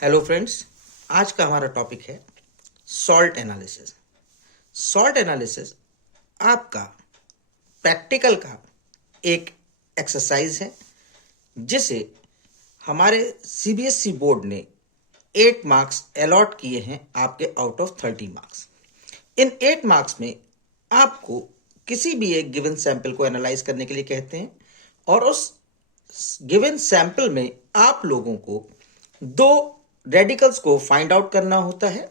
Hello friends, आज का हमारा टॉपिक है सॉल्ट एनालिसिस। सॉल्ट एनालिसिस आपका प्रैक्टिकल का एक एक्सरसाइज है जिसे हमारे सीबीएसई बोर्ड ने 8 मार्क्स अलॉट किए हैं आपके out of 30 marks. In 8 marks में आपको किसी भी एक गिवन सैंपल को एनालाइज करने के लिए कहते हैं और उस गिवन सैंपल में आप लोगों को दो रेडिकल्स को फाइंड आउट करना होता है।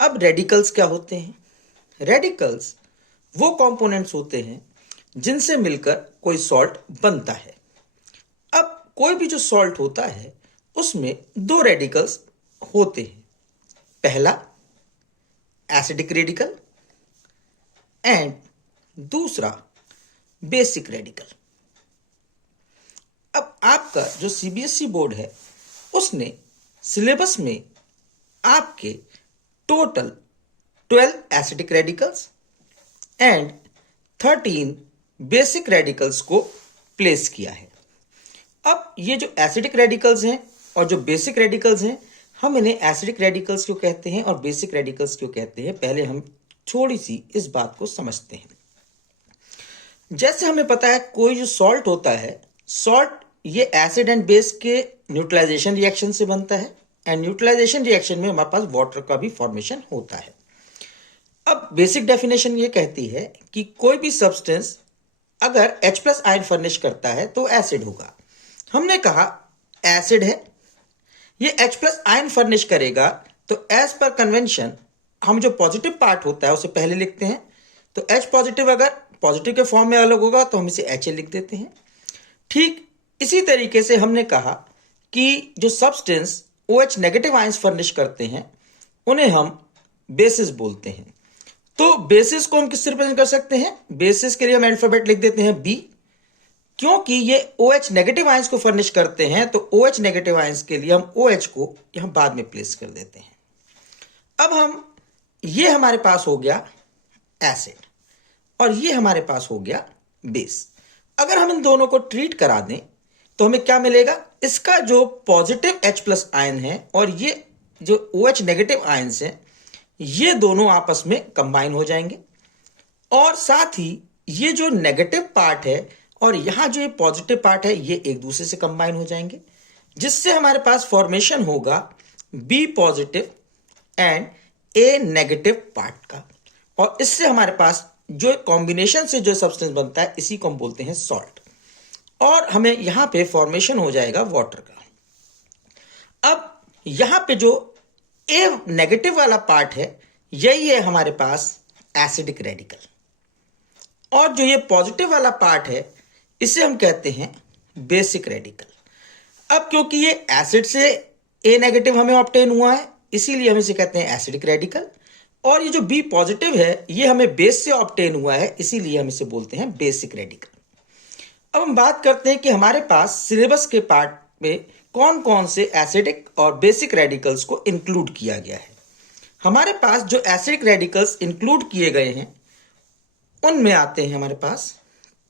अब रेडिकल्स क्या होते हैं? रेडिकल्स वो कंपोनेंट्स होते हैं जिनसे मिलकर कोई सॉल्ट बनता है। अब कोई भी जो सॉल्ट होता है उसमें दो रेडिकल्स होते हैं, पहला एसिडिक रेडिकल एंड दूसरा बेसिक रेडिकल। अब आपका जो सीबीएसई बोर्ड है उसने सिलेबस में आपके total 12 acidic radicals and 13 basic radicals को प्लेस किया है। अब ये जो एसिडिक रेडिकल्स हैं और जो बेसिक रेडिकल्स हैं, हम इन्हें एसिडिक रेडिकल्स क्यों कहते हैं और बेसिक रेडिकल्स क्यों कहते हैं, पहले हम थोड़ी सी इस बात को समझते हैं। जैसे हमें पता है कोई जो सॉल्ट होता है, सॉल्ट ये एसिड एंड बेस के न्यूट्रलाइजेशन रिएक्शन से बनता है एंड न्यूट्रलाइजेशन रिएक्शन में हमारे पास वाटर का भी फॉर्मेशन होता है। अब बेसिक डेफिनेशन ये कहती है कि कोई भी सब्सटेंस अगर H+ आयन फर्निश करता है तो एसिड होगा। हमने कहा एसिड है, ये H+ आयन फर्निश करेगा तो एज पर कन्वेंशन हम जो पॉजिटिव पार्ट होता है उसे पहले लिखते हैं। तो H पॉजिटिव अगर पॉजिटिव के फॉर्म में अलग होगा तो हम इसे Ha लिख देते हैं। ठीक इसी तरीके से हमने कहा कि जो substance OH negative ions furnish करते हैं उन्हें हम बेसिस बोलते हैं। तो बेसिस को हम किससे रिप्रेजेंट कर सकते हैं? बेसिस के लिए हम अल्फाबेट लिख देते हैं B, क्योंकि ये OH नेगेटिव आयंस को फर्निश करते हैं तो OH नेगेटिव आयंस के लिए हम OH को यहां बाद में प्लेस कर देते हैं। अब ये हमारे पास हो गया एसिड और ये हमारे पास हो गया बेस। अगर हम इन दोनों को ट्रीट करा दें तो हमें क्या मिलेगा? इसका जो पॉजिटिव H+ आयन है और ये जो OH नेगेटिव आयंस हैं, ये दोनों आपस में कंबाइन हो जाएंगे और साथ ही ये जो नेगेटिव पार्ट है और यहां जो ये पॉजिटिव पार्ट है ये एक दूसरे से कंबाइन हो जाएंगे, जिससे हमारे पास फॉर्मेशन होगा B positive and A negative part का। और इससे हमारे पास जो कॉम्बिनेशन से जो सब्सटेंस बनता है इसी को हम बोलते हैं सॉल्ट और हमें यहां पे फॉर्मेशन हो जाएगा वाटर का। अब यहां पे जो A नेगेटिव वाला पार्ट है यही है हमारे पास एसिडिक रेडिकल और जो ये पॉजिटिव वाला पार्ट है इसे हम कहते हैं बेसिक रेडिकल। अब क्योंकि ये एसिड से A नेगेटिव हमें ऑब्टेन हुआ है इसीलिए हम इसे कहते हैं एसिडिक रेडिकल और ये जो B पॉजिटिव है ये हमें बेस से ऑब्टेन हुआ है इसीलिए हम इसे बोलते हैं बेसिक रेडिकल। अब हम बात करते हैं कि हमारे पास सिलेबस के पार्ट में कौन कौन से एसिडिक और बेसिक रेडिकल्स को इंक्लूड किया गया है। हमारे पास जो एसिडिक रेडिकल्स इंक्लूड किए गए हैं उनमें आते हैं हमारे पास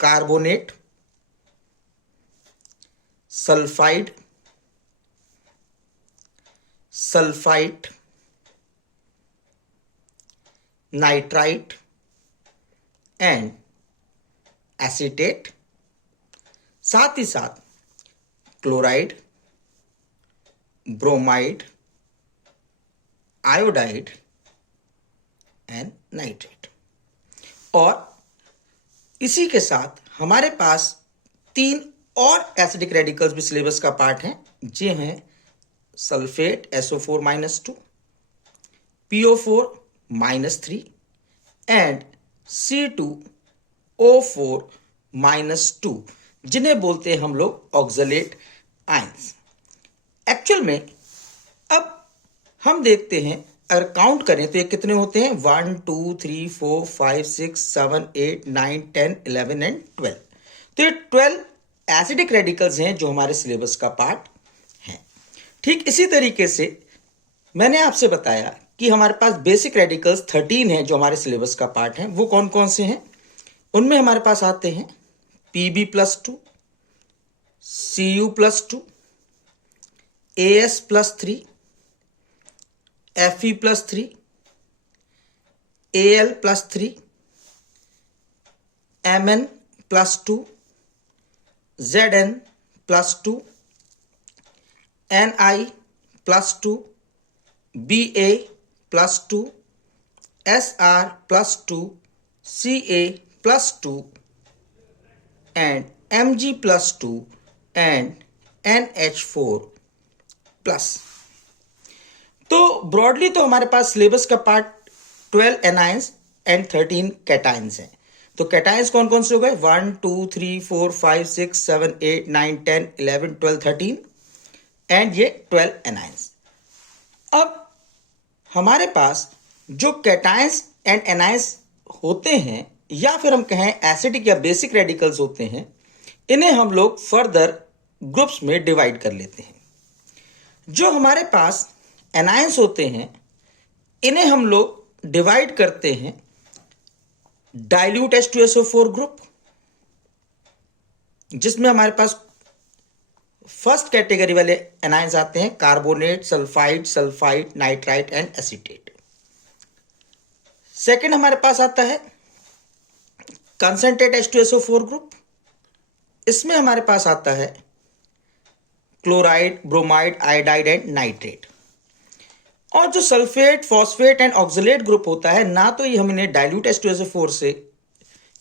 carbonate, sulphide, sulphite, nitrite and acetate, साथ ही साथ chloride, bromide, iodide and nitrate. और इसी के साथ हमारे पास 3 और एसिडिक रेडिकल्स भी सिलेबस का पार्ट हैं, जे हैं sulphate SO4-2, PO4-3 and C2O4-2, जिन्हें बोलते हैं हम लोग ऑक्सलेट आयंस। एक्चुअल में अब हम देखते हैं अगर काउंट करें तो ये कितने होते हैं? 1 2 3 4 5 6 7 8 9 10 11 एंड 12। तो ये 12 एसिडिक रेडिकल्स हैं जो हमारे सिलेबस का पार्ट हैं। ठीक इसी तरीके से मैंने आपसे बताया कि हमारे पास बेसिक रेडिकल्स 13 हैं जो हमारे सिलेबस का पार्ट हैं। वो कौन कौन से हैं? उनमें हमारे पास आते हैं Pb+2, Cu+2, AS+3, Fe+3, Al+3, Mn+2, Zn+2, Ni+2, Ba+2, Sr+2, Ca+2 and Mg+2 and NH4+. तो ब्रॉडली तो हमारे पास सिलेबस का पार्ट 12 एनाइंस एंड 13 कैटाइंस हैं। तो कैटाइंस कौन कौन से हो गए? 1 2 3 4 5 6 7 8 9 10 11 12 13 एंड ये 12 एनाइंस। अब हमारे पास जो कैटाइंस एंड एनाइंस होते हैं या फिर हम कहें एसिडिक या बेसिक रेडिकल्स होते हैं, इन्हें हम लोग फर्दर ग्रुप्स में डिवाइड कर लेते हैं। जो हमारे पास एनाइंस होते हैं इन्हें हम लोग डिवाइड करते हैं डाइल्यूट H2SO4 ग्रुप, जिसमें हमारे पास फर्स्ट कैटेगरी वाले एनाइंस आते हैं carbonate, sulphide, sulphide, nitrite and acetate. Second हमारे पास आता है कंसंट्रेट H2SO4 ग्रुप, इसमें हमारे पास आता है chloride, bromide, iodide and nitrate. और जो sulphate, phosphate and oxalate group होता है, ना तो ये हम इन्हें डाइल्यूट H2SO4 से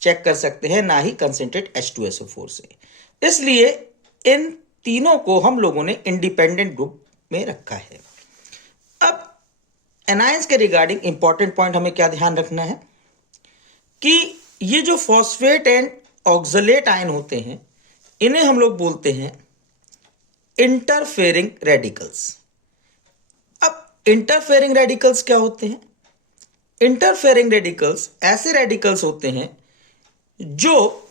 चेक कर सकते हैं, ना ही कंसंट्रेट H2SO4 से। इसलिए इन तीनों को हम लोगों ने इंडिपेंडेंट ग्रुप में रखा है। अब एनाइंस के रिगार्डिंग इंपॉर्टेंट पॉइंट हमें क्या ध्यान रखना है कि ये जो फॉस्फेट एंड ऑक्सलेट आयन होते हैं, इन्हें हम लोग बोलते हैं इंटरफेरिंग रेडिकल्स। अब इंटरफेरिंग रेडिकल्स क्या होते हैं? इंटरफेरिंग रेडिकल्स ऐसे रेडिकल्स होते हैं जो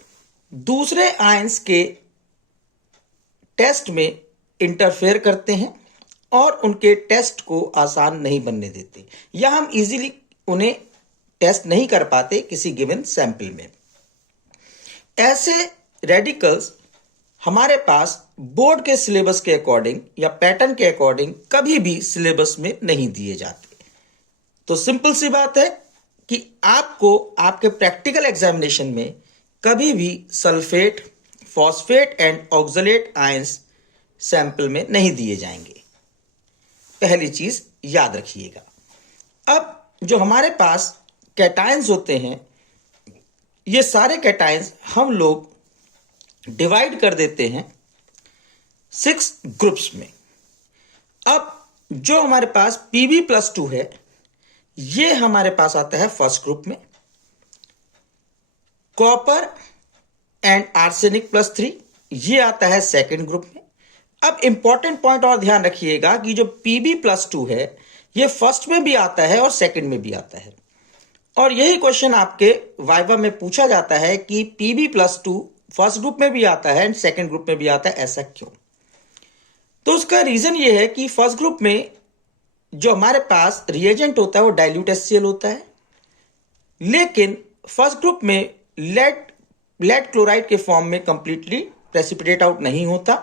दूसरे आयंस के टेस्ट में इंटरफेयर करते हैं और उनके टेस्ट को आसान नहीं बनने देते, या हम इजीली उन्हें टेस्ट नहीं कर पाते किसी गिवन सैंपल में। ऐसे रेडिकल्स हमारे पास बोर्ड के सिलेबस के अकॉर्डिंग या पैटर्न के अकॉर्डिंग कभी भी सिलेबस में नहीं दिए जाते। तो सिंपल सी बात है कि आपको आपके प्रैक्टिकल एग्जामिनेशन में कभी भी sulphate, phosphate and oxalate ions sample में नहीं दिए जाएंगे। पहली चीज याद रखिएगा। अब जो हमारे पास कैटायंस होते हैं, ये सारे कैटायंस हम लोग डिवाइड कर देते हैं 6 ग्रुप्स में। अब जो हमारे पास Pb+2 है, ये हमारे पास आता है फर्स्ट ग्रुप में। कॉपर एंड आर्सेनिक +3 ये आता है सेकंड ग्रुप में। अब इंपॉर्टेंट पॉइंट और ध्यान रखिएगा कि जो Pb+2 है, ये फर्स्ट में भी आता है और सेकंड में भी आता है। और यही क्वेश्चन आपके वाइवा में पूछा जाता है कि Pb+2 फर्स्ट ग्रुप में भी आता है एंड सेकंड ग्रुप में भी आता है, ऐसा क्यों? तो उसका रीजन ये है कि फर्स्ट ग्रुप में जो हमारे पास रिएजेंट होता है वो डाइल्यूट HCl होता है, लेकिन फर्स्ट ग्रुप में लेड क्लोराइड के फॉर्म में कंप्लीटली प्रेसिपिटेट आउट नहीं होता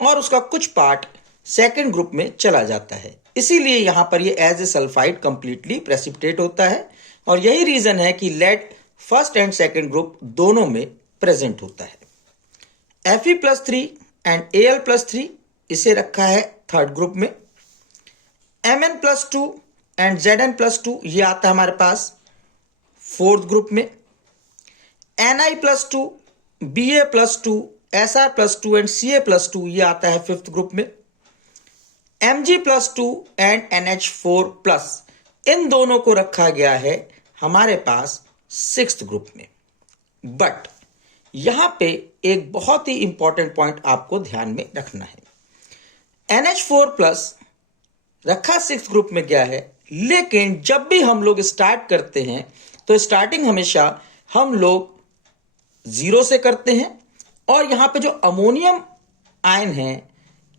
और उसका कुछ पार्ट सेकंड ग्रुप में चला जाता है। इसीलिए यहां पर ये as a sulphide completely precipitate होता है और यही रीजन है कि lead first and second group दोनों में प्रेजेंट होता है। Fe+3 एंड Al+3 इसे रखा है थर्ड ग्रुप में। Mn+2 एंड Zn+2 ये आता है हमारे पास फोर्थ ग्रुप में। Ni+2, Ba+2, Sr+2 and Ca+2 ये आता है फिफ्थ ग्रुप में। Mg+2 एंड NH4+ इन दोनों को रखा गया है हमारे पास सिक्स्थ ग्रुप में। बट यहां पे एक बहुत ही इंपॉर्टेंट पॉइंट आपको ध्यान में रखना है। NH4+ रखा सिक्स्थ ग्रुप में गया है, लेकिन जब भी हम लोग स्टार्ट करते हैं तो स्टार्टिंग हमेशा हम लोग 0 से करते हैं और यहां पे जो अमोनियम आयन है,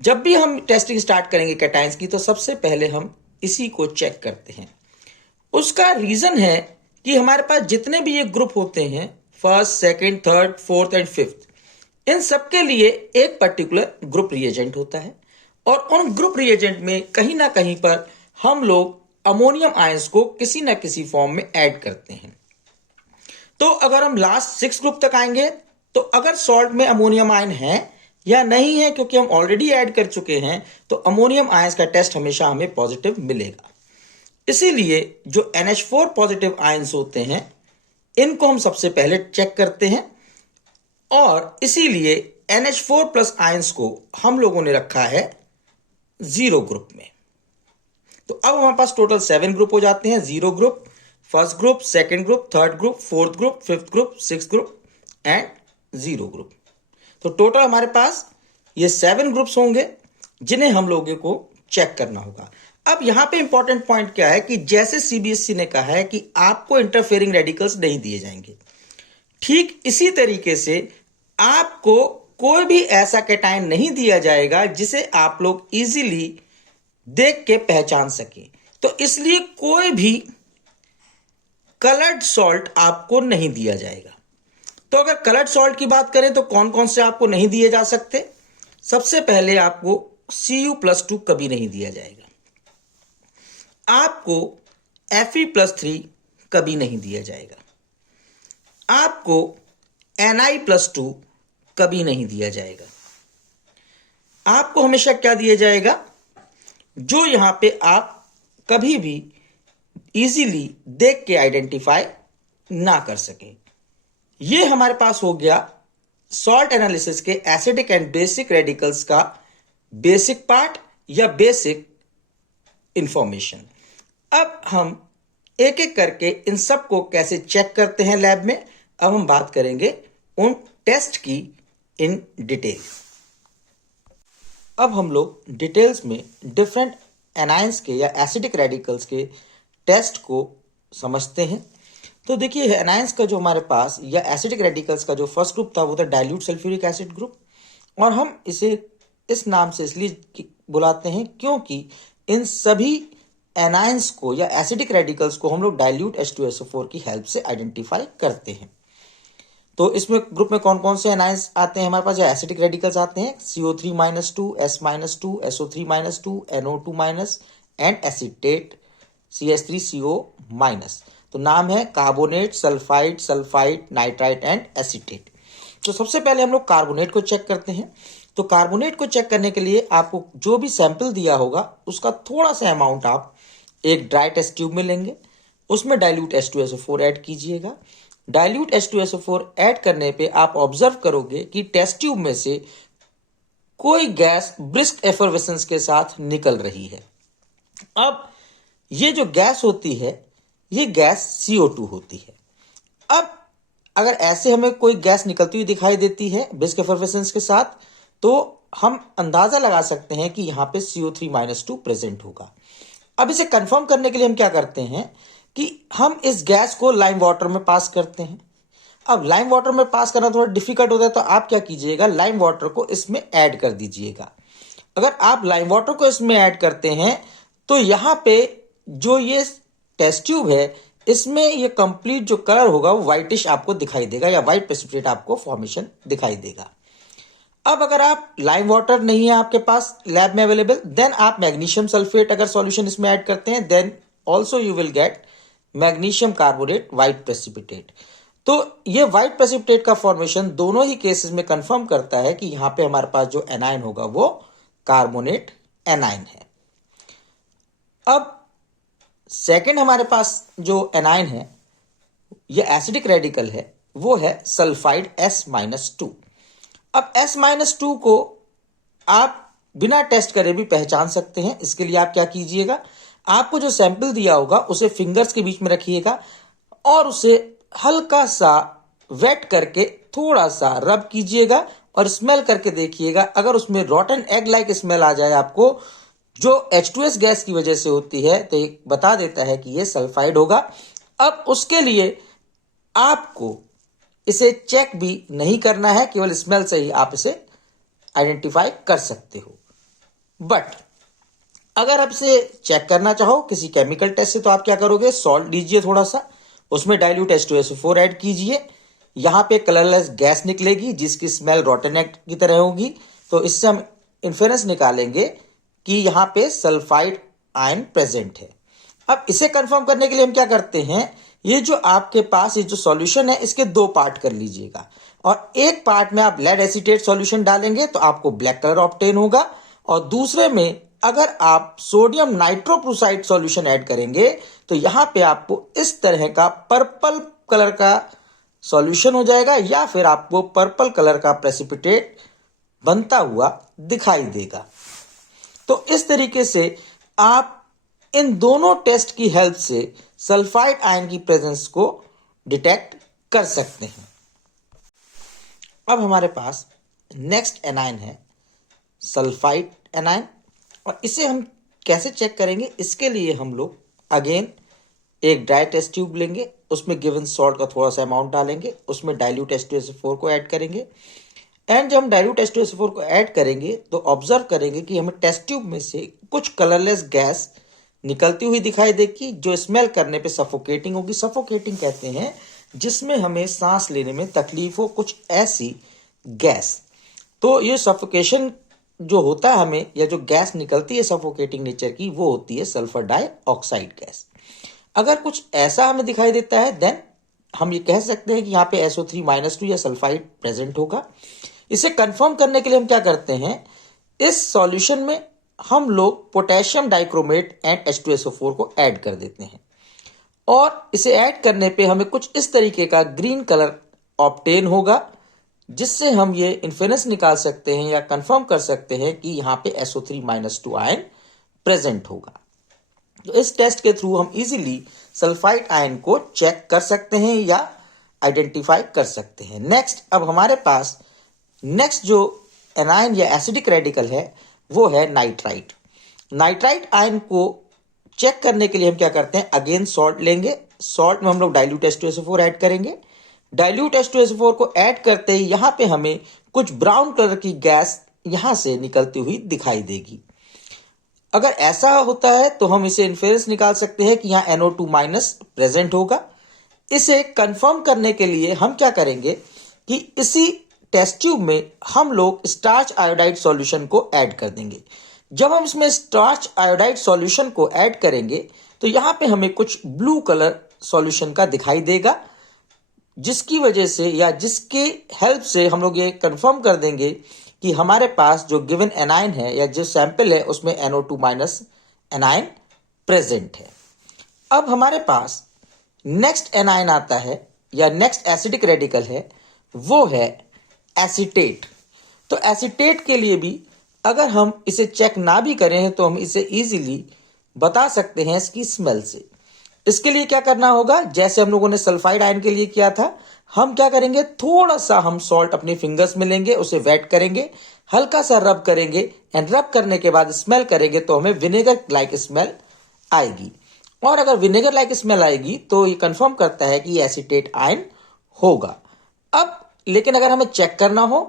जब भी हम टेस्टिंग स्टार्ट करेंगे कैटायंस की, तो सबसे पहले हम इसी को चेक करते हैं। उसका रीजन है कि हमारे पास जितने भी ये ग्रुप होते हैं, first, second, third, fourth and fifth, इन सबके लिए एक पर्टिकुलर ग्रुप रिएजेंट होता है और उन ग्रुप रिएजेंट में कहीं ना कहीं पर हम लोग अमोनियम आयंस को किसी ना किसी फॉर्म में ऐड करते हैं। तो अगर हम लास्ट 6 ग्रुप तक आएंगे तो अगर सॉल्ट में अमोनियम आयन है या नहीं है, क्योंकि हम ऑलरेडी ऐड कर चुके हैं, तो अमोनियम आयंस का टेस्ट हमेशा हमें पॉजिटिव मिलेगा। इसीलिए जो NH4 पॉजिटिव आयंस होते हैं इनको हम सबसे पहले चेक करते हैं, और इसीलिए NH4 प्लस आयंस को हम लोगों ने रखा है 0 ग्रुप में। तो अब हमारे पास टोटल 7 ग्रुप हो जाते हैं। 0 group, first group, second group, third group, fourth group, fifth group, sixth group and 0 group. तो टोटल हमारे पास ये 7 ग्रुप्स होंगे जिन्हें हम लोगों को चेक करना होगा। अब यहां पे इंपॉर्टेंट पॉइंट क्या है कि जैसे CBSE ने कहा है कि आपको इंटरफेयरिंग रेडिकल्स नहीं दिए जाएंगे, ठीक इसी तरीके से आपको कोई भी ऐसा कैटायन नहीं दिया जाएगा जिसे आप लोग इजीली देख के पहचान सके। तो इसलिए कोई भी कलर्ड सॉल्ट आपको नहीं दिया जाएगा। तो अगर कलर्ड सॉल्ट की बात करें तो कौन कौन से आपको नहीं दिए जा सकते? सबसे पहले आपको Cu+2 कभी नहीं दिया जाएगा, आपको Fe+3 कभी नहीं दिया जाएगा, आपको Ni+2 कभी नहीं दिया जाएगा। आपको हमेशा क्या दिया जाएगा? जो यहां पे आप कभी भी इजीली देख के आइडेंटिफाई ना कर सके। ये हमारे पास हो गया सॉल्ट एनालिसिस के एसिडिक एंड बेसिक रेडिकल्स का बेसिक पार्ट या बेसिक इंफॉर्मेशन। अब हम एक एक करके इन सब को कैसे चेक करते हैं लैब में, अब हम बात करेंगे उन टेस्ट की इन डिटेल। अब हम लोग डिटेल्स में डिफरेंट एनायंस के या एसिडिक रेडिकल्स के टेस्ट को समझते हैं। तो देखिए, एनायंस का जो हमारे पास या एसिडिक रेडिकल्स का जो फर्स्ट ग्रुप था वो था डाइल्यूट सल्फ्यूरिक एसिड ग्रुप, और हम इसे इस नाम से इसलिए बुलाते हैं क्योंकि इन सभी एनायंस को या एसिडिक रेडिकल्स को हम लोग डाइल्यूट H2SO4 की हेल्प से आइडेंटिफाई करते हैं। तो इसमें ग्रुप में कौन कौन से एनायंस आते हैं हमारे पास या एसिडिक रेडिकल्स आते हैं? CO3-2, S-2, SO3-2, NO2- and acetate CH3CO-। तो नाम है carbonate, sulphide, sulphide, nitrite and acetate. तो सबसे पहले हम लोग कार्बोनेट को चेक करते हैं। तो कार्बोनेट को चेक करने के लिए आपको जो भी सैंपल दिया होगा उसका थोड़ा सा अमाउंट आप एक ड्राई टेस्ट ट्यूब में लेंगे, उसमें डाइल्यूट H2SO4 ऐड कीजिएगा। डाइल्यूट H2SO4 ऐड करने पे आप ऑब्जर्व करोगे कि टेस्ट ट्यूब में से कोई गैस ब्रिस्क एफर्वेसेंस के साथ निकल रही है। अब ये जो गैस होती है ये गैस CO2 होती है। अब अगर ऐसे हमें कोई गैस निकलती हुई दिखाई देती है ब्रिस्क एफर्वेसेंस के साथ, तो हम अंदाजा लगा सकते हैं कि यहां पे CO3-2 प्रेजेंट होगा। अब इसे कंफर्म करने के लिए हम क्या करते हैं कि हम इस गैस को लाइम वाटर में पास करते हैं। अब लाइम वाटर में पास करना थोड़ा डिफिकल्ट होता है, तो आप क्या कीजिएगा, लाइम वाटर को इसमें ऐड कर दीजिएगा। अगर आप लाइम वाटर को इसमें ऐड करते हैं तो यहां पे जो ये टेस्ट ट्यूब है इसमें ये कंप्लीट जो कलर होगा वो व्हाइटिश आपको दिखाई देगा या व्हाइट प्रेसिपिटेट आपको फॉर्मेशन दिखाई देगा। अब अगर आप लाइम वाटर नहीं है आपके पास लैब में अवेलेबल, देन आप मैग्नीशियम सल्फेट अगर सॉल्यूशन इसमें ऐड करते हैं, then also you will get magnesium carbonate white precipitate. तो ये व्हाइट प्रेसिपिटेट का फॉर्मेशन दोनों ही केसेस में कंफर्म करता है कि यहां पे हमारे पास जो एनायन होगा वो कार्बोनेट एनायन है। अब सेकंड हमारे पास जो एनायन है ये एसिडिक रेडिकल है वो है सल्फाइड S-2। अब S-2 को आप बिना टेस्ट करे भी पहचान सकते हैं। इसके लिए आप क्या कीजिएगा, आपको जो सैंपल दिया होगा उसे फिंगर्स के बीच में रखिएगा और उसे हल्का सा वेट करके थोड़ा सा रब कीजिएगा और स्मेल करके देखिएगा। अगर उसमें रॉटन एग लाइक स्मेल आ जाए आपको, जो H2S गैस की वजह से होती है, तो ये बता देता है कि ये सल्फाइड होगा। अब उसके लिए आपको इसे चेक भी नहीं करना है, केवल स्मेल से ही आप इसे आइडेंटिफाई कर सकते हो। बट अगर आप इसे चेक करना चाहो किसी केमिकल टेस्ट से, तो आप क्या करोगे, सॉल्ट लीजिए थोड़ा सा, उसमें डाइल्यूट H2SO4 ऐड कीजिए। यहां पे कलरलेस गैस निकलेगी जिसकी स्मेल रॉटन एग की तरह होगी। तो इससे हम इन्फेरेंस निकालेंगे कि यहाँ पे सल्फाइड आयन प्रेजेंट है। अब इसे कंफर्म करने के लिए हम क्या करते हैं, ये जो आपके पास ये जो सॉल्यूशन है इसके दो पार्ट कर लीजिएगा, और एक पार्ट में आप लेड एसीटेट सॉल्यूशन डालेंगे तो आपको ब्लैक कलर ऑब्टेन होगा, और दूसरे में अगर आप सोडियम नाइट्रोप्रोसाइड सॉल्यूशन ऐड करेंगे तो यहां पे आपको इस तरह का पर्पल कलर का सॉल्यूशन हो जाएगा, या फिर आपको पर्पल कलर का प्रेसिपिटेट बनता हुआ दिखाई देगा। तो इस तरीके से आप इन दोनों टेस्ट की हेल्प से सल्फाइड आयन की प्रेजेंस को डिटेक्ट कर सकते हैं। अब हमारे पास नेक्स्ट एनायन है सल्फाइड एनायन, और इसे हम कैसे चेक करेंगे, इसके लिए हम लोग अगेन एक ड्राई टेस्ट ट्यूब लेंगे, उसमें गिवन सॉल्ट का थोड़ा सा अमाउंट डालेंगे, उसमें डाइल्यूट H2SO4 को ऐड करेंगे, एंड जब हम डाइल्यूट H2SO4 को ऐड करेंगे तो ऑब्जर्व करेंगे कि हमें टेस्ट ट्यूब में से कुछ कलरलेस गैस निकलती हुई दिखाई देगी, जो स्मेल करने पे सफोकेटिंग होगी। सफोकेटिंग कहते हैं जिसमें हमें सांस लेने में तकलीफ हो, कुछ ऐसी गैस। तो ये सफोकेशन जो होता है हमें, या जो गैस निकलती है सफोकेटिंग नेचर की, वो होती है सल्फर डाइऑक्साइड गैस। अगर कुछ ऐसा हमें दिखाई देता है देन हम ये कह सकते हैं कि यहाँ पे SO3-2 या सल्फाइड प्रेजेंट होगा। इसे कंफर्म करने के लिए हम क्या करते हैं, इस सॉल्यूशन में हम लोग पोटेशियम डाइक्रोमेट एंड H2SO4 को ऐड कर देते हैं, और इसे ऐड करने पे हमें कुछ इस तरीके का ग्रीन कलर ऑब्टेन होगा, जिससे हम ये इन्फेरेंस निकाल सकते हैं या कंफर्म कर सकते हैं कि यहाँ पे SO3-2 आयन प्रेजेंट होगा। तो इस टेस्ट के थ्रू हम इजीली सल्फाइड आयन को चेक कर सकते हैं या आइडेंटिफाई कर सकते हैं। नेक्स्ट, अब हमारे पास नेक्स्ट जो एनायन या एसिडिक रेडिकल है वो है नाइट्राइट। नाइट्राइट आयन को चेक करने के लिए हम क्या करते हैं, अगेन सॉल्ट लेंगे, सॉल्ट में हम लोग डाइल्यूट H2SO4 ऐड करेंगे। डाइल्यूट H2SO4 को ऐड करते ही यहां पे हमें कुछ ब्राउन कलर की गैस यहां से निकलती हुई दिखाई देगी। अगर ऐसा होता है तो हम इसे इन्फेरेंस निकाल सकते हैं कि यहाँ NO2- प्रेजेंट होगा। इसे कंफर्म करने के लिए हम क्या करेंगे कि इसी टेस्ट ट्यूब में हम लोग स्टार्च आयोडाइड सॉल्यूशन को ऐड कर देंगे। जब हम इसमें स्टार्च आयोडाइड सॉल्यूशन को ऐड करेंगे तो यहाँ पे हमें कुछ ब्लू कलर सॉल्यूशन का दिखाई देगा, जिसकी वजह से या जिसके हेल्प से हम लोग ये कंफर्म कर देंगे कि हमारे पास जो गिवन एनायन है या जो सैंपल है उसमें NO2- एनायन प्रेजेंट है। अब हमारे पास नेक्स्ट एनायन आता है या नेक्स्ट एसिडिक रेडिकल है, वो है एसीटेट। तो एसीटेट के लिए भी अगर हम इसे चेक ना भी करें तो हम इसे इजीली बता सकते हैं इसकी स्मेल से। इसके लिए क्या करना होगा, जैसे हम लोगों ने सल्फाइड आयन के लिए किया था, हम क्या करेंगे, थोड़ा सा हम सॉल्ट अपनी फिंगर्स में लेंगे, उसे वेट करेंगे, हल्का सा रब करेंगे, एंड रब करने के बाद स्मेल करेंगे तो हमें विनेगर लाइक स्मेल आएगी। और अगर विनेगर लाइक स्मेल आएगी तो ये कंफर्म करता है कि ये एसीटेट आयन होगा। अब लेकिन अगर हमें चेक करना हो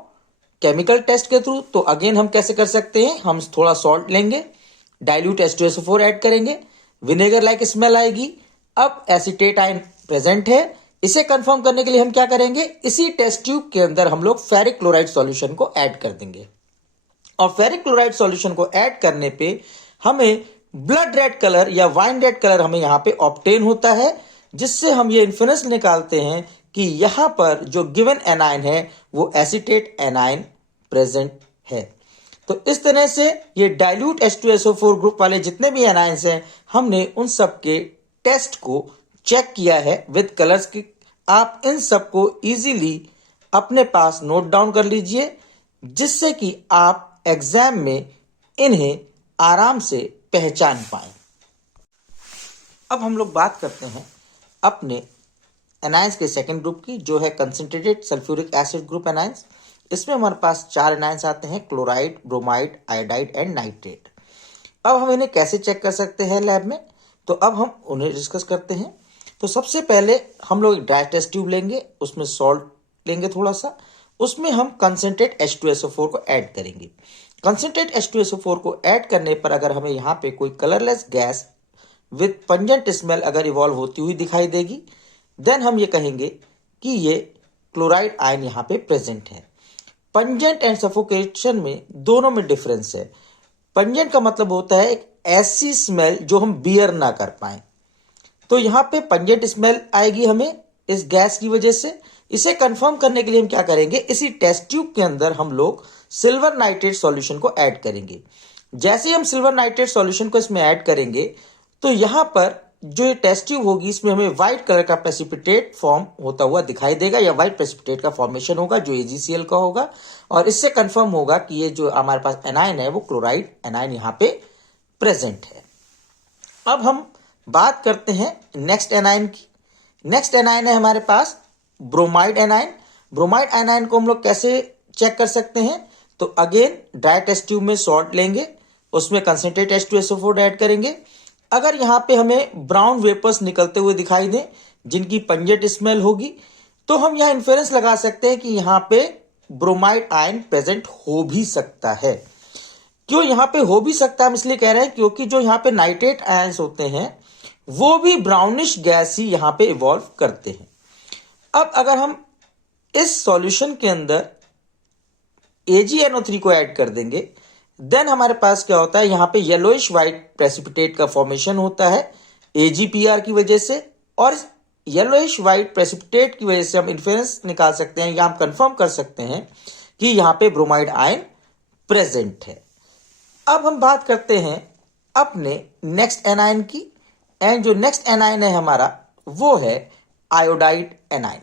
केमिकल टेस्ट के थ्रू तो अगेन हम कैसे कर सकते हैं, हम थोड़ा सॉल्ट लेंगे, डाइल्यूट H2SO4 ऐड करेंगे, विनेगर लाइक स्मेल आएगी। अब एसीटेट आयन प्रेजेंट है। इसे कंफर्म करने के लिए हम क्या करेंगे, इसी टेस्ट ट्यूब के अंदर हम लोग फेरिक क्लोराइड सॉल्यूशन को ऐड कर देंगे, और फेरिक क्लोराइड सॉल्यूशन को ऐड करने पे हमें ब्लड रेड कलर या वाइन रेड कलर हमें यहां पे ऑब्टेन होता है, जिससे हम ये इन्फेरेंस निकालते हैं कि यहां पर जो गिवन एनायन है वो एसीटेट एनायन प्रेजेंट है। तो इस तरह से ये डाइल्यूट H2SO4 ग्रुप वाले जितने भी एनायंस हैं, हमने उन सब के टेस्ट को चेक किया है विद कलर्स की। आप इन सबको इजीली अपने पास नोट डाउन कर लीजिए, जिससे कि आप एग्जाम में इन्हें आराम से पहचान पाएं। अब हम लोग बात करते हैं अपने एनायंस के सेकंड ग्रुप की, जो है concentrated sulphuric acid group anions. इसमें हमारे पास 4 एनायंस आते हैं, chloride, bromide, iodide and nitrate. अब हम इन्हें कैसे चेक कर सकते हैं लैब में, तो अब हम उन्हें डिस्कस करते हैं। तो सबसे पहले हम लोग एक ड्राई टेस्ट ट्यूब लेंगे, उसमें सॉल्ट लेंगे थोड़ा सा, उसमें हम कंसंट्रेट H2SO4 को ऐड करेंगे। कंसंट्रेट H2SO4 को ऐड करने पर अगर हमें यहाँ पे कोई colourless gas with pungent smell अगर इवॉल्व होती हुई दिखाई देगी, देन हम ये कहेंगे कि ये क्लोराइड आयन यहाँ पे प्रेजेंट है। पंजेंट एंड सफोकेशन में दोनों में डिफरेंस है। पंजेंट का मतलब होता है एक ऐसी स्मेल जो हम बियर ना कर पाए। तो यहाँ पे पंजेंट स्मेल आएगी हमें इस गैस की वजह से। इसे कंफर्म करने के लिए हम क्या करेंगे, इसी टेस्ट ट्यूब के अंदर हम लोग सिल्वर नाइट्रेट सॉल्यूशन को ऐड करेंगे। जैसे ही हम सिल्वर नाइट्रेट सॉल्यूशन को इसमें ऐड करेंगे तो यहाँ पर जो ये टेस्ट ट्यूब होगी इसमें हमें व्हाइट कलर का प्रेसिपिटेट फॉर्म होता हुआ दिखाई देगा, या व्हाइट प्रेसिपिटेट का फॉर्मेशन होगा जो AgCl का होगा। और इससे कंफर्म होगा कि ये जो हमारे पास एनाइन है वो क्लोराइड एनाइन यहाँ पे प्रेजेंट है। अब हम बात करते हैं नेक्स्ट एनाइन की। नेक्स्ट एनाइन है हमारे पास ब्रोमाइड एनाइन। ब्रोमाइड एनाइन को हम लोग कैसे चेक कर सकते हैं, तो अगेन ड्राई टेस्ट ट्यूब में सॉल्ट लेंगे, उसमें कंसंट्रेट H2SO4 ऐड करेंगे। अगर यहाँ पे हमें ब्राउन वेपर्स निकलते हुए दिखाई दें जिनकी पंजेंट स्मेल होगी, तो हम यहाँ इन्फेरेंस लगा सकते हैं कि यहाँ पे ब्रोमाइड आयन प्रेजेंट हो भी सकता है। क्यों यहाँ पे हो भी सकता है, हम इसलिए कह रहे हैं क्योंकि जो यहाँ पे नाइट्रेट आयंस होते हैं वो भी ब्राउनिश गैस ही यहाँ पे इवॉल्व करते हैं। अब अगर हम इस सॉल्यूशन के अंदर AgNO3 को ऐड कर देंगे, देन हमारे पास क्या होता है, यहाँ पे येलोइश व्हाइट प्रेसिपिटेट का फॉर्मेशन होता है AgPr की वजह से। और येलोइश व्हाइट प्रेसिपिटेट की वजह से हम इन्फेरेंस निकाल सकते हैं या हम कंफर्म कर सकते हैं कि यहाँ पे ब्रोमाइड आयन प्रेजेंट है। अब हम बात करते हैं अपने नेक्स्ट एनाइन की, एंड जो नेक्स्ट एनाइन है हमारा वो है आयोडाइड एनाइन।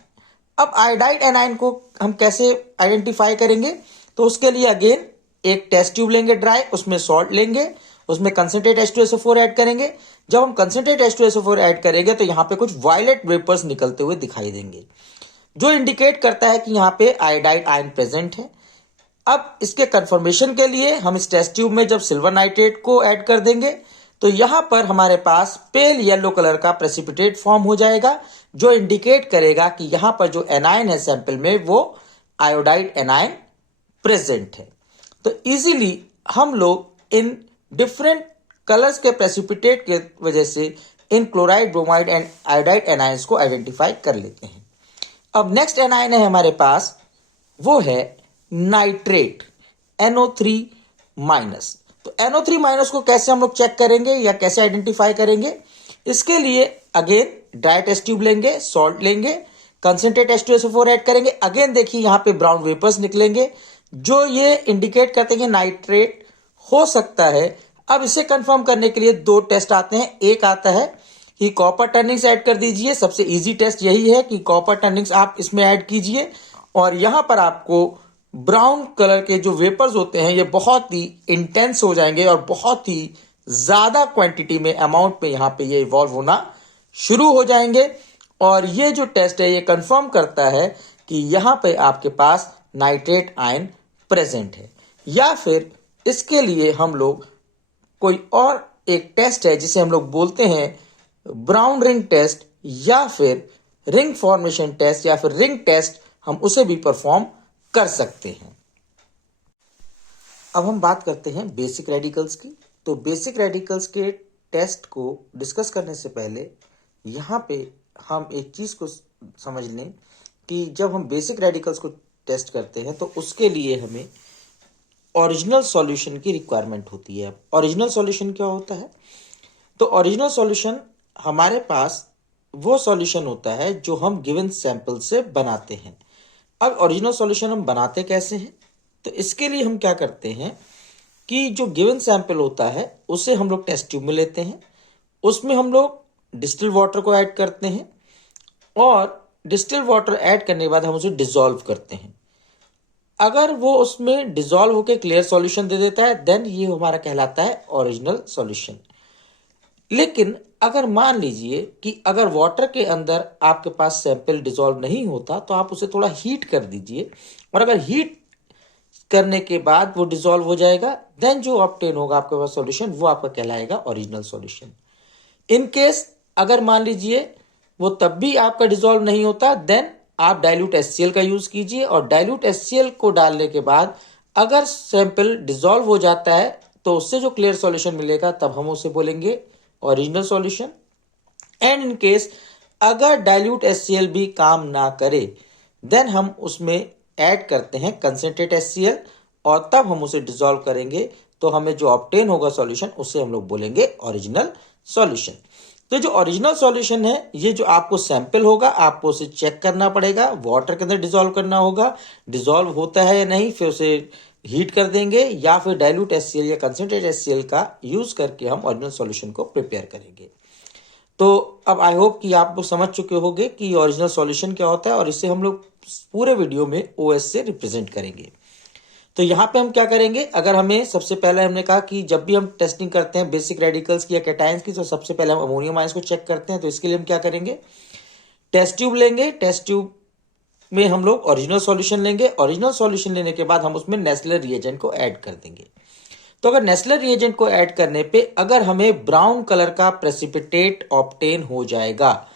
अब आयोडाइड एनाइन को हम कैसे आइडेंटिफाई करेंगे, तो उसके लिए अगेन एक टेस्ट ट्यूब लेंगे ड्राई, उसमें सॉल्ट लेंगे, उसमें कंसंट्रेट H2SO4 ऐड करेंगे। जब हम कंसंट्रेट H2SO4 ऐड करेंगे तो यहाँ पे कुछ वायलेट वेपर्स निकलते हुए दिखाई देंगे जो इंडिकेट करता है कि यहाँ पे आयोडाइड आयन प्रेजेंट है। अब इसके कंफर्मेशन के लिए हम इस टेस्ट ट्यूब में जब सिल्वर नाइट्रेट को ऐड कर देंगे तो यहाँ पर हमारे पास पेल येलो कलर का प्रेसिपिटेट फॉर्म हो जाएगा जो इंडिकेट करेगा कि यहाँ पर जो एनाइन है सैंपल में वो आयोडाइड एनाइन प्रेजेंट है। तो इजीली हम लोग इन डिफरेंट कलर्स के प्रेसिपिटेट के वजह से इन chloride, bromide and iodide anions को आइडेंटिफाई कर लेते हैं। अब नेक्स्ट एनाइन है हमारे पास, वो है नाइट्रेट NO3 माइनस। तो NO3 माइनस को कैसे हम लोग चेक करेंगे या कैसे आइडेंटिफाई करेंगे, इसके लिए अगेन ड्राई टेस्ट ट्यूब लेंगे, सॉल्ट लेंगे, कंसंट्रेट H2SO4 ऐड करेंगे। अगेन देखिए यहाँ पे ब्राउन वेपर्स निकलेंगे जो ये इंडिकेट करते हैं कि नाइट्रेट हो सकता है। अब इसे कंफर्म करने के लिए दो टेस्ट आते हैं। एक आता है कि कॉपर टर्निंग्स ऐड कर दीजिए, सबसे इजी टेस्ट यही है कि कॉपर टर्निंग्स आप इसमें ऐड कीजिए और यहां पर आपको ब्राउन कलर के जो वेपर्स होते हैं ये बहुत ही इंटेंस हो जाएंगे और बहुत ही ज्यादा क्वांटिटी में, अमाउंट में यहां पे ये इवॉल्व होना शुरू हो जाएंगे। और ये जो टेस्ट है ये कंफर्म करता है कि यहां पे आपके पास नाइट्रेट आयन प्रेजेंट है। या फिर इसके लिए हम लोग कोई और एक टेस्ट है जिसे हम लोग बोलते हैं ब्राउन रिंग टेस्ट या फिर रिंग फॉर्मेशन टेस्ट या फिर रिंग टेस्ट, हम उसे भी परफॉर्म कर सकते हैं। अब हम बात करते हैं बेसिक रेडिकल्स की। तो बेसिक रेडिकल्स के टेस्ट को डिस्कस करने से पहले यहाँ पे हम एक चीज को समझ लें कि जब हम बेसिक रेडिकल्स को टेस्ट करते हैं तो उसके लिए हमें ओरिजिनल सॉल्यूशन की रिक्वायरमेंट होती है। ओरिजिनल सॉल्यूशन क्या होता है? तो ओरिजिनल सॉल्यूशन हमारे पास वो सॉल्यूशन होता है जो हम गिवन सैंपल से बनाते हैं। अब ओरिजिनल सॉल्यूशन हम बनाते कैसे हैं? तो इसके लिए हम क्या करते हैं कि जो गिवन सैंपल होता है उसे हम लोग टेस्ट ट्यूब में लेते हैं, उसमें हम लोग डिस्टिल वाटर को ऐड करते हैं और डिस्टिल वाटर ऐड करने के बाद हम उसे डिसॉल्व करते हैं। अगर वो उसमें डिसॉल्व होकर क्लियर सॉल्यूशन दे देता है देन ये हमारा कहलाता है ओरिजिनल सॉल्यूशन। लेकिन अगर मान लीजिए कि अगर वाटर के अंदर आपके पास सैंपल डिसॉल्व नहीं होता तो आप उसे थोड़ा हीट कर दीजिए और अगर हीट करने के बाद वो डिसॉल्व हो जाएगा देन जो ऑब्टेन होगा आपके पास सॉल्यूशन वो आपका कहलाएगा ओरिजिनल सॉल्यूशन। इन केस अगर मान लीजिए वो तब भी आपका डिसॉल्व नहीं होता देन आप डाइल्यूट HCl का यूज कीजिए और डाइल्यूट HCl को डालने के बाद अगर सैंपल डिसॉल्व हो जाता है तो उससे जो क्लियर सॉल्यूशन मिलेगा तब हम उसे बोलेंगे original solution. And in case अगर डाइल्यूट HCl भी काम ना करे देन हम उसमें ऐड करते हैं कंसंट्रेट HCl और तब हम उसे डिसॉल्व करेंगे तो हमें जो ऑब्टेन होगा सॉल्यूशन उसे हम लोग बोलेंगे ओरिजिनल सॉल्यूशन। तो जो ओरिजिनल सॉल्यूशन है, ये जो आपको सैंपल होगा, आपको उसे चेक करना पड़ेगा, वाटर के अंदर डिसॉल्व करना होगा, डिसॉल्व होता है या नहीं, फिर उसे हीट कर देंगे या फिर डाइल्यूट HCl या कंसंट्रेट HCl का यूज करके हम ओरिजिनल सॉल्यूशन को प्रिपेयर करेंगे। तो अब आई होप कि आप लोग समझ चुके होंगे कि ओरिजिनल सॉल्यूशन क्या होता है और इसे हम लोग पूरे वीडियो में OS से रिप्रेजेंट करेंगे। तो यहाँ पे हम क्या करेंगे, अगर हमें सबसे पहले हमने कहा कि जब भी हम टेस्टिंग करते हैं बेसिक रेडिकल्स की या कैटायंस की, तो सबसे पहले हम अमोनियम आयंस को चेक करते हैं। तो इसके लिए हम क्या करेंगे, टेस्ट ट्यूब लेंगे, टेस्ट ट्यूब में हम लोग ओरिजिनल सॉल्यूशन लेंगे, ओरिजिनल सॉल्यूशन लेने के बाद हम उसमें नेस्लर रिएजेंट को ऐड कर देंगे। तो अगर नेस्लर रिएजेंट को ऐड करने पे अगर हमें ब्राउन कलर का प्रेसिपिटेट ऑब्टेन हो जाएगा,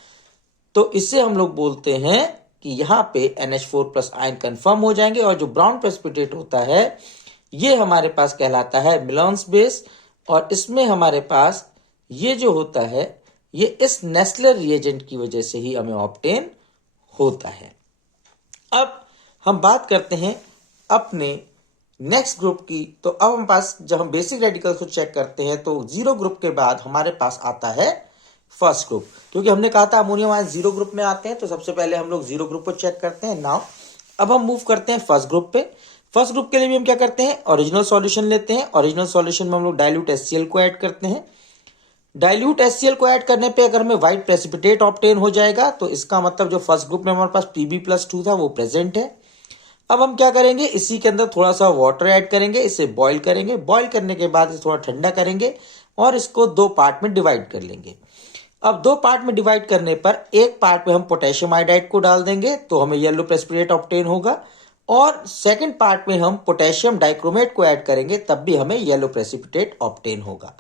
तो इससे हम लोग बोलते हैं कि यहाँ पे NH4+ आयन कंफर्म हो जाएंगे और जो ब्राउन प्रेसिपिटेट होता है ये हमारे पास कहलाता है मिलॉन्स बेस, और इसमें हमारे पास ये जो होता है ये इस नेस्लर रिएजेंट की वजह से ही हमें ऑब्टेन होता है। अब हम बात करते हैं अपने नेक्स्ट ग्रुप की। तो अब हमारे पास जब हम बेसिक रेडिकल्स को चेक करते हैं तो 0 ग्रुप के बाद हमारे पास आता है फर्स्ट ग्रुप, क्योंकि हमने कहा था अमोनियम आयन 0 ग्रुप में आते हैं, तो सबसे पहले हम लोग 0 ग्रुप को चेक करते हैं। नाउ अब हम मूव करते हैं फर्स्ट ग्रुप पे। फर्स्ट ग्रुप के लिए भी हम क्या करते हैं, ओरिजिनल सॉल्यूशन लेते हैं। ओरिजिनल सॉल्यूशन में हम लोग डाइल्यूट HCl को ऐड करते हैं। डाइल्यूट HCl को ऐड करने पे अगर हमें व्हाइट प्रेसिपिटेट ऑब्टेन हो जाएगा, तो इसका मतलब जो फर्स्ट ग्रुप में हमारे पास Pb+2 था वो प्रेजेंट है। अब हम क्या करेंगे, इसी के अंदर थोड़ा सा वाटर ऐड करेंगे, इसे बॉईल करेंगे, बॉईल करने के बाद इसे थोड़ा ठंडा करेंगे और इसको 2 पार्ट में डिवाइड कर लेंगे। अब 2 पार्ट में डिवाइड करने पर एक पार्ट में हम पोटेशियम आयोडाइड को डाल देंगे तो हमें येलो प्रेसिपिटेट ऑब्टेन होगा, और सेकंड पार्ट में हम पोटेशियम डाइक्रोमेट को ऐड करेंगे तब भी हमें येलो प्रेसिपिटेट ऑब्टेन होगा।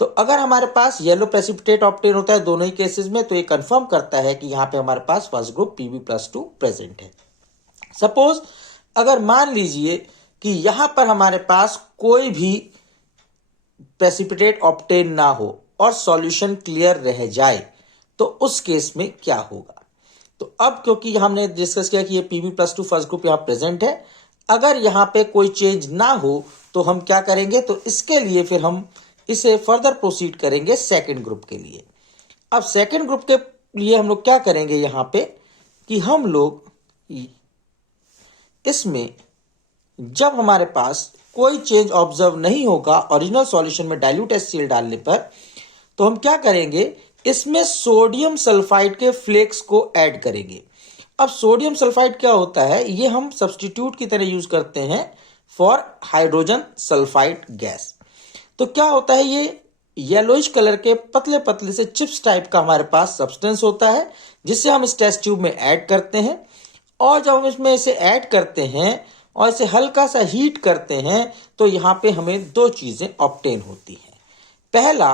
तो अगर हमारे पास येलो प्रेसिपिटेट ऑब्टेन होता है दोनों ही केसेस में, तो ये कंफर्म करता है कि यहाँ पे हमारे पास फर्स्ट ग्रुप Pb+2 प्रेजेंट है। सपोज अगर मान लीजिए कि यहां पर हमारे पास कोई भी प्रेसिपिटेट ऑब्टेन ना हो और सॉल्यूशन क्लियर रह जाए, तो उस केस में क्या होगा। तो अब क्योंकि हमने डिस्कस किया कि ये Pb+2 फर्स्ट ग्रुप यहां प्रेजेंट है, अगर यहां पे कोई चेंज ना हो तो हम क्या करेंगे, तो इसके लिए फिर हम इसे फर्दर प्रोसीड करेंगे सेकंड ग्रुप के लिए। अब सेकंड ग्रुप के लिए हम लोग क्या करेंगे यहां पे कि हम लोग इसमें जब हमारे पास कोई चेंज ऑब्जर्व नहीं होगा ओरिजिनल सॉल्यूशन में डाइल्यूट HCl डालने पर, तो हम क्या करेंगे, इसमें सोडियम सल्फाइड के फ्लेक्स को ऐड करेंगे। अब सोडियम सल्फाइड क्या होता है, ये हम सब्स्टिट्यूट की तरह यूज करते हैं फॉर हाइड्रोजन सल्फाइड गैस। तो क्या होता है, ये येलोइश कलर के पतले पतले से चिप्स टाइप का हमारे पास सब्सटेंस होता है, जिसे हम इस टेस्ट ट्यूब में ऐड करते हैं। और जब हम इसमें इसे ऐड करते हैं और इसे हल्का सा हीट करते हैं, तो यहां पे हमें 2 चीजें ऑब्टेन होती हैं। पहला,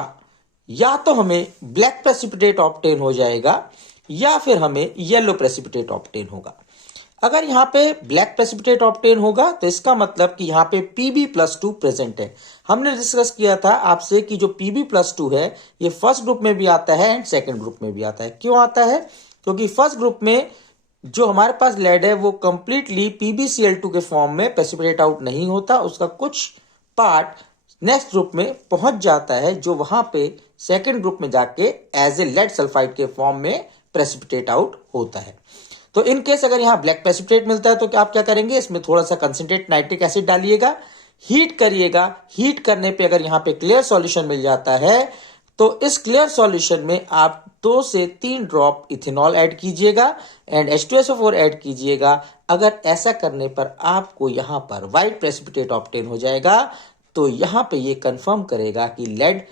या तो हमें ब्लैक प्रेसिपिटेट ऑब्टेन हो जाएगा या फिर हमें येलो प्रेसिपिटेट ऑब्टेन होगा। अगर यहां पे ब्लैक प्रेसिपिटेट ऑब्टेन होगा तो इसका मतलब कि यहां पे Pb+2 प्रेजेंट है। हमने डिस्कस किया था आपसे कि जो Pb+2 है ये फर्स्ट ग्रुप में भी आता है एंड सेकंड ग्रुप में भी आता है। क्यों आता है, क्योंकि फर्स्ट ग्रुप में जो हमारे पास लेड है वो कंप्लीटली PbCl2 के फॉर्म में प्रेसिपिटेट आउट नहीं होता, उसका कुछ पार्ट नेक्स्ट ग्रुप में पहुंच जाता है जो वहां पे सेकंड ग्रुप में जाके एज ए लेड सल्फाइड के फॉर्म में प्रेसिपिटेट आउट होता है। तो इन केस अगर यहां ब्लैक प्रेसिपिटेट मिलता है तो आप क्या करेंगे, इसमें थोड़ा सा कंसंट्रेट नाइट्रिक एसिड डालिएगा, हीट करिएगा। हीट करने पे अगर यहां पे क्लियर सॉल्यूशन मिल जाता है तो इस क्लियर सॉल्यूशन में आप 2 से 3 ड्रॉप इथेनॉल ऐड कीजिएगा एंड H2SO4 ऐड कीजिएगा। अगर ऐसा करने पर आपको यहां पर व्हाइट प्रेसिपिटेट ऑब्टेन हो जाएगा, तो यहां पे ये कंफर्म करेगा कि लेड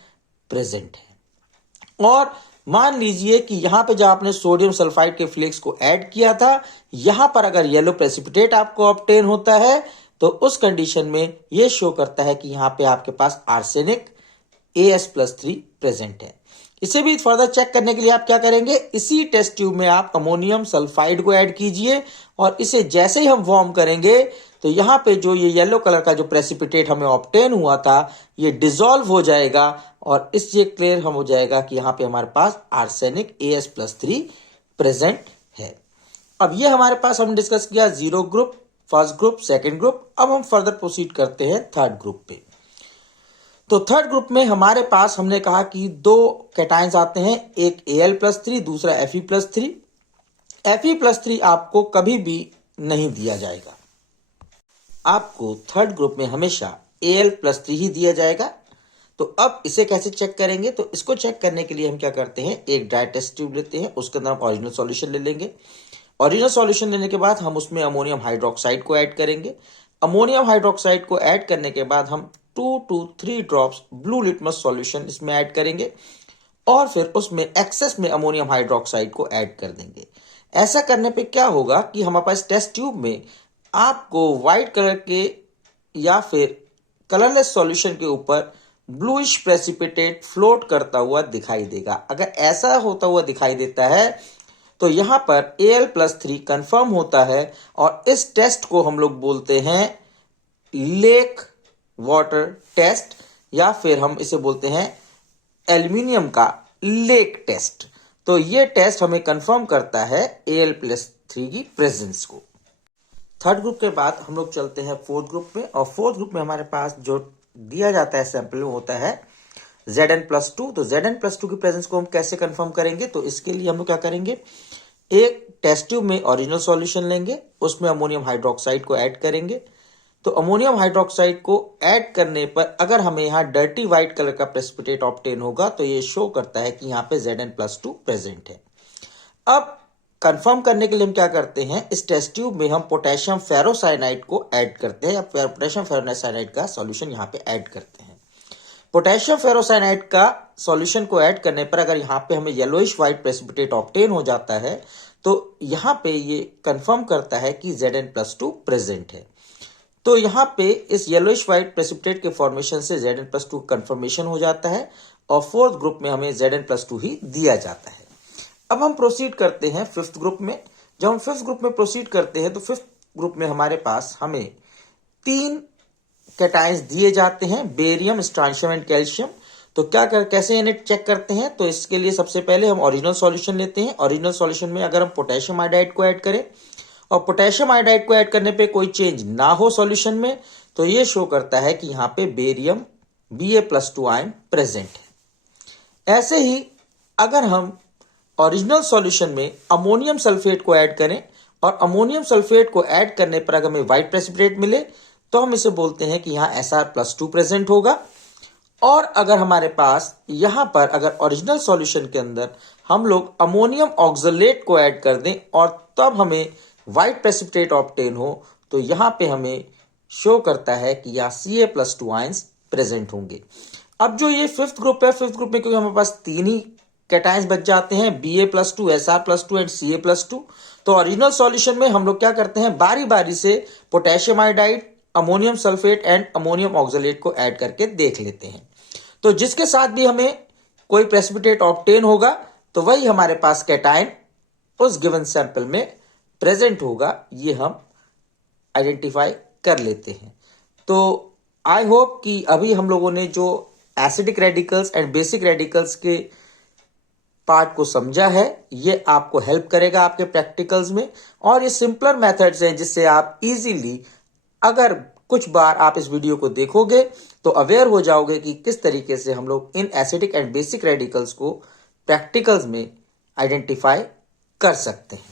प्रेजेंट है। और मान लीजिए कि यहां पे जब आपने सोडियम सल्फाइड के फ्लेक्स को ऐड किया था, यहां पर अगर येलो प्रेसिपिटेट आपको ऑब्टेन होता है, तो उस कंडीशन में यह शो करता है कि यहां पे आपके पास आर्सेनिक As+3 प्रेजेंट है। इसे भी फर्दर चेक करने के लिए आप क्या करेंगे, इसी टेस्ट ट्यूब में आप अमोनियम सल्फाइड को ऐड कीजिए और इसे जैसे ही हम वार्म करेंगे तो यहां पे जो ये येलो कलर का जो प्रेसिपिटेट हमें ऑब्टेन हुआ था ये डिसॉल्व हो जाएगा और इससे क्लियर हम हो जाएगा कि यहां पे हमारे पास आर्सेनिक As+3 प्रेजेंट है। अब ये हमारे पास हम डिस्कस किया 0 group, first group, second group. अब हम फर्दर प्रोसीड करते हैं थर्ड ग्रुप पे। तो थर्ड ग्रुप में हमारे पास हमने कहा कि दो कैटायंस आते हैं, एक Al+3, दूसरा Fe+3। Fe+3 आपको कभी भी नहीं दिया जाएगा, आपको थर्ड ग्रुप में हमेशा Al+3 ही दिया जाएगा। तो अब इसे कैसे चेक करेंगे? तो इसको चेक करने के लिए हम क्या करते हैं, एक ड्राई टेस्ट ट्यूब लेते हैं, उसके अंदर हम ओरिजिनल सॉल्यूशन ले लेंगे। ओरिजिनल सॉल्यूशन लेने के बाद हम उसमें अमोनियम हाइड्रोक्साइड को ऐड करेंगे। अमोनियम हाइड्रोक्साइड को ऐड करने के बाद हम 2 to 3 drops blue litmus solution इसमें ऐड करेंगे और फिर उसमें एक्सेस में अमोनियम हाइड्रोक्साइड को ऐड कर देंगे। ऐसा करने पे क्या होगा कि हमारे पास टेस्ट ट्यूब में आपको व्हाइट कलर के या फिर कलरलेस सॉल्यूशन के ऊपर ब्लूइश प्रेसिपिटेट फ्लोट करता हुआ दिखाई देगा। अगर ऐसा होता हुआ दिखाई देता है तो यहां पर Al+3 कंफर्म होता है और इस टेस्ट को हम लोग बोलते हैं लेक वाटर टेस्ट या फिर हम इसे बोलते हैं एल्यूमिनियम का लेक टेस्ट। तो ये टेस्ट हमें कंफर्म करता है Al+3 की प्रेजेंस को। थर्ड ग्रुप के बाद हम लोग चलते हैं फोर्थ ग्रुप में, और फोर्थ ग्रुप में हमारे पास जो दिया जाता है सैंपल में होता है Zn+2। तो Zn+2 की प्रेजेंस को हम कैसे कंफर्म करेंगे? तो इसके लिए हम लोग क्या करेंगे, एक टेस्ट ट्यूब में ओरिजिनल सॉल्यूशन लेंगे, उसमें अमोनियम हाइड्रोक्साइड को ऐड करेंगे। तो अमोनियम हाइड्रोक्साइड को ऐड करने पर अगर हमें यहाँ डर्टी व्हाइट कलर का प्रेसिपिटेट ऑब्टेन होगा तो ये शो करता है कि यहाँ पे Zn+2 प्रेजेंट है। अब कंफर्म करने के लिए हम क्या करते हैं, इस टेस्ट ट्यूब में हम पोटेशियम फेरोसाइनाइड को ऐड करते हैं या पोटेशियम फेरोसाइनाइड का सॉल्यूशन यहाँ पे ऐड करते हैं। पोटेशियम फेरोसाइनाइड का सॉल्यूशन को ऐड करने पर अगर यहाँ पे हमें येलोइश व्हाइट प्रेसिपिटेट ऑब्टेन हो जाता है तो यहाँ पे ये कंफर्म करता है कि Zn+2 प्रेजेंट है। तो यहाँ पे इस येलोइश व्हाइट प्रेसिपिटेट के फॉर्मेशन से Zn+2 कंफर्मेशन हो जाता है और फोर्थ ग्रुप में हमें Zn+2 ही दिया जाता है। अब हम प्रोसीड करते हैं फिफ्थ ग्रुप में। जब हम फिफ्थ ग्रुप में प्रोसीड करते हैं तो फिफ्थ ग्रुप में हमारे पास हमें 3 कैटायंस दिए जाते हैं, बेरियम, स्ट्रांशियम एंड कैल्शियम। तो कैसे इन्हें चेक करते हैं? तो इसके लिए सबसे पहले हम ओरिजिनल सॉल्यूशन लेते हैं। ओरिजिनल सॉल्यूशन में अगर हम पोटेशियम आयोडाइड को ऐड करें और पोटेशियम आयोडाइड को ऐड करने पे कोई चेंज ना हो सॉल्यूशन में, तो ये शो करता है कि यहाँ पे बेरियम Ba+2 आयन प्रेजेंट है। ऐसे ही अगर हम ओरिजिनल सॉल्यूशन में अमोनियम सल्फेट को ऐड करें और अमोनियम सल्फेट को ऐड करने पर अगर हमें व्हाइट प्रेसिपिटेट मिले तो हम इसे बोलते हैं कि यहाँ Sr+2 प्रेजेंट होगा। और अगर हमारे पास यहाँ पर अगर ओरिजिनल सॉल्यूशन के अंदर हम लोग अमोनियम ऑक्सलेट को ऐड कर दें और तब हमें व्हाइट प्रेसिपिटेट ऑब्टेन हो तो यहाँ पे हमें शो करता है कि यहाँ Ca+2 आयंस प्रेजेंट होंगे। अब जो ये फिफ्थ ग्रुप है, फिफ्थ ग्रुप में क्योंकि हमारे पास 3 ही कैटायंस बच जाते हैं, Ba+2, Sr+2 एंड Ca+2। तो ओरिजिनल सॉल्यूशन में हम लोग क्या करते हैं, बारी बारी से potassium iodide, ammonium sulphate and ammonium oxalate को ऐड करके देख लेते हैं। तो जिसके साथ भी हमें कोई प्रेसिपिटेट ऑब्टेन होगा तो वही हमारे पास कैटायन उस गिवन सैंपल में प्रेजेंट होगा, ये हम आइडेंटिफाई कर लेते हैं। तो आई होप कि अभी हम लोगों ने जो acidic radicals and basic radicals के पार्ट को समझा है, ये आपको हेल्प करेगा आपके प्रैक्टिकल्स में। और ये सिंपलर मेथड्स हैं जिससे आप इजीली, अगर कुछ बार आप इस वीडियो को देखोगे तो अवेयर हो जाओगे कि किस तरीके से हम लोग in acidic and basic radicals को प्रैक्टिकल्स में आइडेंटिफाई कर सकते हैं।